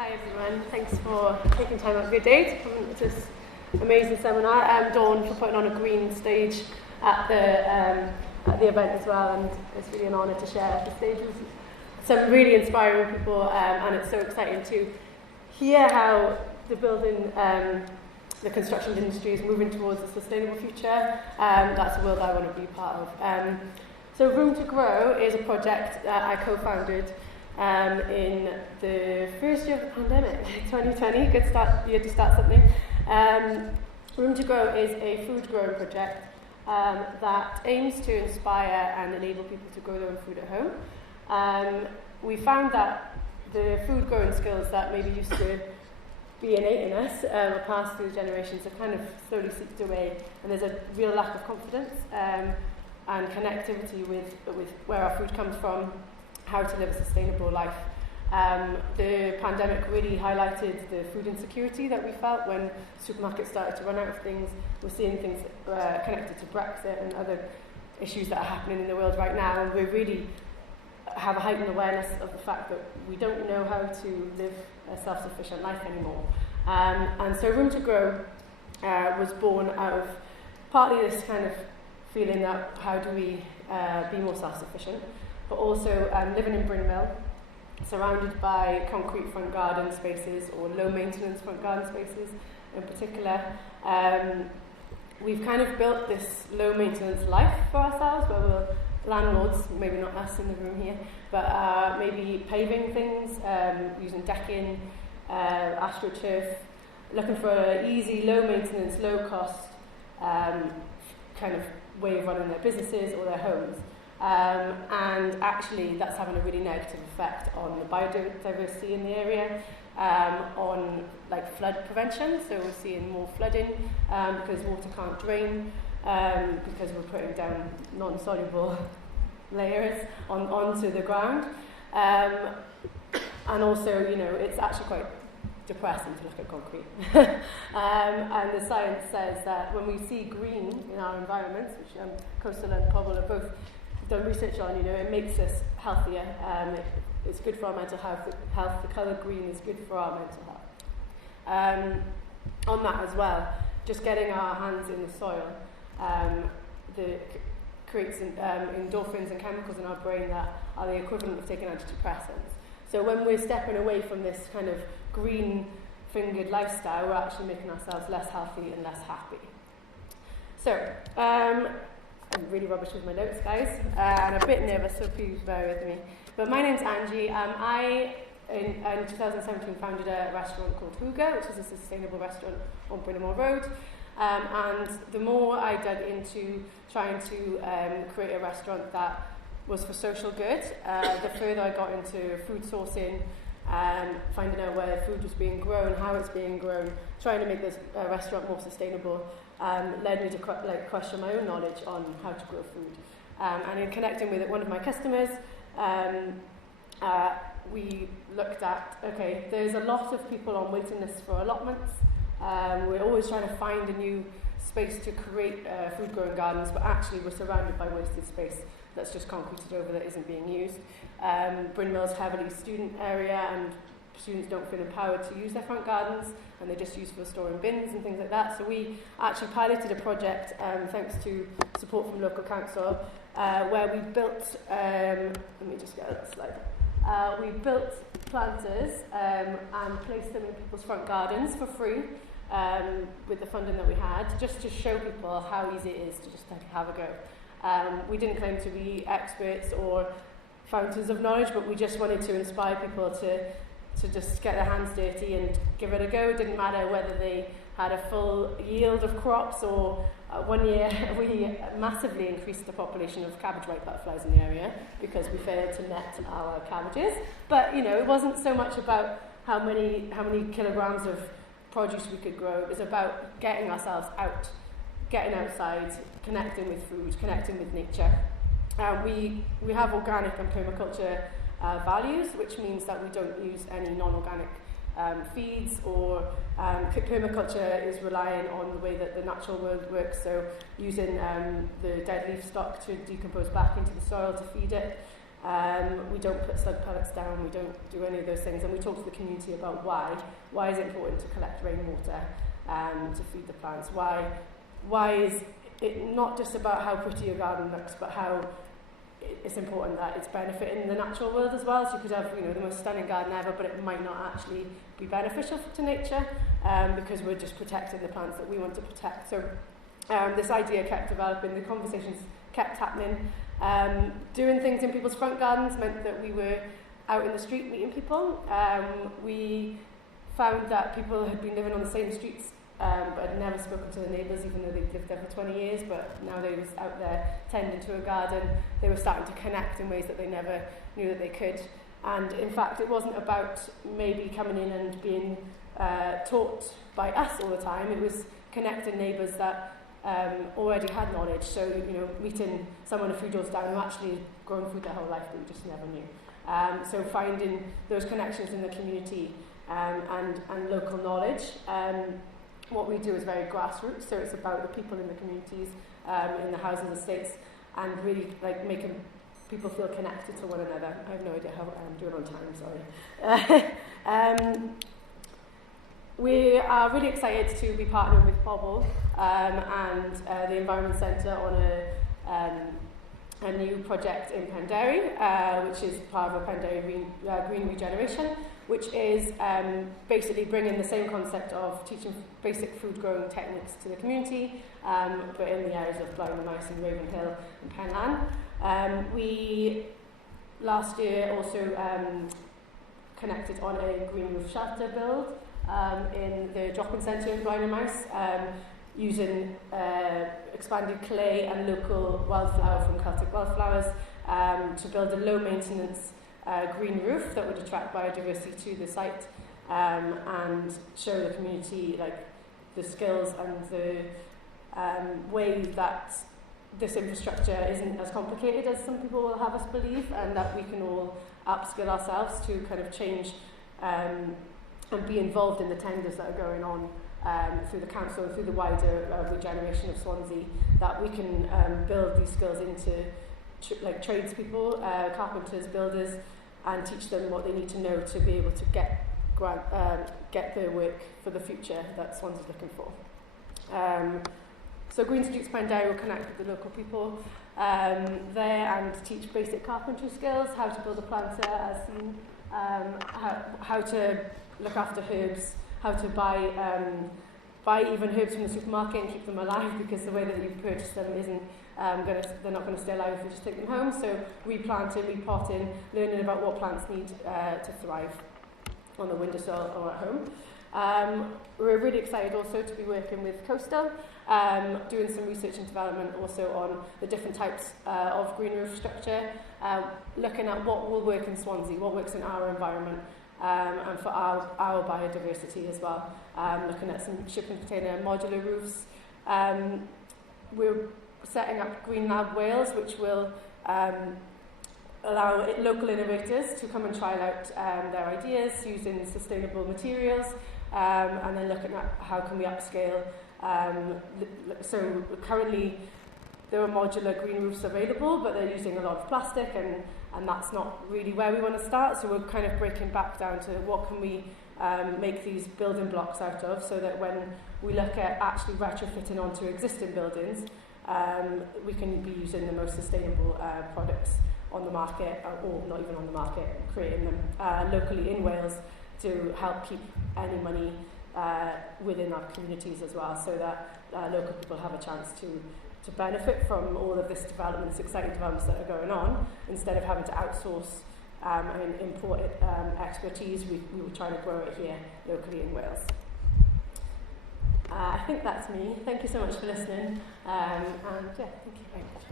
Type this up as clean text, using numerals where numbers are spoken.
Hi everyone, thanks for taking time out of your day to come to this amazing seminar. I'm Dawn for putting on a green stage at the event as well, and it's really an honour to share the stage with some really inspiring people, and it's so exciting to hear how the the construction industry is moving towards a sustainable future. That's a world I want to be part of. So Room to Grow is a project that I co-founded in the first year of the pandemic, 2020, good year to start something. Room to Grow is a food growing project that aims to inspire and enable people to grow their own food at home. We found that the food growing skills that maybe used to be innate in us or passed through generations have kind of slowly seeped away, and there's a real lack of confidence and connectivity with where our food comes from, how to live a sustainable life. The pandemic really highlighted the food insecurity that we felt when supermarkets started to run out of things. We're seeing things connected to Brexit and other issues that are happening in the world right now, and we really have a heightened awareness of the fact that we don't know how to live a self-sufficient life anymore. And so Room to Grow was born out of partly this kind of feeling that how do we be more self-sufficient, but also living in Bryn Mill, surrounded by concrete front garden spaces or low maintenance front garden spaces in particular. We've kind of built this low maintenance life for ourselves where we're landlords, maybe not us in the room here, but maybe paving things, using decking, astroturf, looking for an easy, low maintenance, low cost kind of way of running their businesses or their homes. And actually that's having a really negative effect on the biodiversity in the area, on like flood prevention. So we're seeing more flooding because water can't drain, because we're putting down non-soluble layers onto the ground. And also, you know, it's actually quite depressing to look at concrete. And the science says that when we see green in our environments, which Coastal and Pobble are both done research on, you know, it makes us healthier. It's good for our mental health. The colour green is good for our mental health. On that as well, just getting our hands in the soil creates endorphins and chemicals in our brain that are the equivalent of taking antidepressants. So when we're stepping away from this kind of green-fingered lifestyle, we're actually making ourselves less healthy and less happy. So, I'm really rubbish with my notes, guys, and a bit nervous, so please bear with me. But my name's Angie. I, in 2017, founded a restaurant called Hooga, which is a sustainable restaurant on Bettany of Room. And the more I dug into trying to create a restaurant that was for social good, the further I got into food sourcing, finding out where food was being grown, how it's being grown, trying to make this restaurant more sustainable, led me to question my own knowledge on how to grow food. And in connecting with one of my customers, we looked at, okay, there's a lot of people on waiting lists for allotments. We're always trying to find a new space to create food growing gardens, but actually we're surrounded by wasted space that's just concreted over that isn't being used. Bryn Mill's heavily student area, and students don't feel empowered to use their front gardens, and they're just used for storing bins and things like that. So we actually piloted a project, thanks to support from local council, where we built, let me just get a slide. We built planters and placed them in people's front gardens for free with the funding that we had, just to show people how easy it is to just have a go. We didn't claim to be experts or fountains of knowledge, but we just wanted to inspire people to just get their hands dirty and give it a go. It didn't matter whether they had a full yield of crops or 1 year we massively increased the population of cabbage white butterflies in the area because we failed to net our cabbages. But you know, it wasn't so much about how many kilograms of produce we could grow. It was about getting ourselves out, getting outside, connecting with food, connecting with nature. We have organic and permaculture values, which means that we don't use any non-organic feeds, or permaculture is relying on the way that the natural world works, so using the dead leaf stock to decompose back into the soil to feed it. We don't put slug pellets down, we don't do any of those things, and we talk to the community about why. Why is it important to collect rainwater to feed the plants? Why is it not just about how pretty your garden looks, but how it's important that it's benefiting the natural world as well. So you could have, you know, the most stunning garden ever, but it might not actually be beneficial to nature because we're just protecting the plants that we want to protect. So this idea kept developing, the conversations kept happening. Doing things in people's front gardens meant that we were out in the street meeting people. We found that people had been living on the same streets but had never spoken to the neighbours, even though they'd lived there for 20 years, but now they was out there tending to a garden. They were starting to connect in ways that they never knew that they could. And in fact, it wasn't about maybe coming in and being taught by us all the time. It was connecting neighbours that already had knowledge. So, you know, meeting someone a few doors down who actually had grown food their whole life, but we just never knew. So finding those connections in the community and local knowledge. What we do is very grassroots, so it's about the people in the communities, in the housing estates, and really like making people feel connected to one another. I have no idea how I'm doing on time, sorry. We are really excited to be partnering with Pobble and the Environment Centre on a new project in Penderi, which is part of a Penderi green regeneration, which is basically bringing the same concept of teaching basic food growing techniques to the community, but in the areas of Blind and Mouse and Ravenhill and Penlan. We last year also connected on a green roof shelter build in the drop-in centre in Blind and Mouse, using expanded clay and local wildflower from Celtic Wildflowers to build a low-maintenance green roof that would attract biodiversity to the site and show the community like the skills and the way that this infrastructure isn't as complicated as some people will have us believe, and that we can all upskill ourselves to kind of change and be involved in the tenders that are going on through the council and through the wider regeneration of Swansea, that we can build these skills into like tradespeople, carpenters, builders, and teach them what they need to know to be able to get their work for the future that Swansea's looking for. So Green Streets Penderi will connect with the local people there and teach basic carpentry skills, how to build a planter as seen, how to look after herbs, how to buy even herbs from the supermarket and keep them alive, because the way that you purchase them isn't they're not going to stay alive if you just take them home. So replanting, repotting, learning about what plants need to thrive on the windowsill or at home. We're really excited also to be working with Coastal, doing some research and development also on the different types of green roof structure, looking at what will work in Swansea, what works in our environment, and for our biodiversity as well. Looking at some shipping container modular roofs. We're setting up Green Lab Wales, which will allow local innovators to come and trial out their ideas using sustainable materials, and then looking at how can we upscale. So currently there are modular green roofs available, but they're using a lot of plastic, and that's not really where we want to start. So we're kind of breaking back down to what can we make these building blocks out of, so that when we look at actually retrofitting onto existing buildings, we can be using the most sustainable products on the market, or not even on the market, creating them locally in Wales to help keep any money within our communities as well, so that local people have a chance to benefit from all of this developments, exciting developments that are going on. Instead of having to outsource and import expertise, we were trying to grow it here locally in Wales. I think that's me. Thank you so much for listening, and yeah, thank you very much.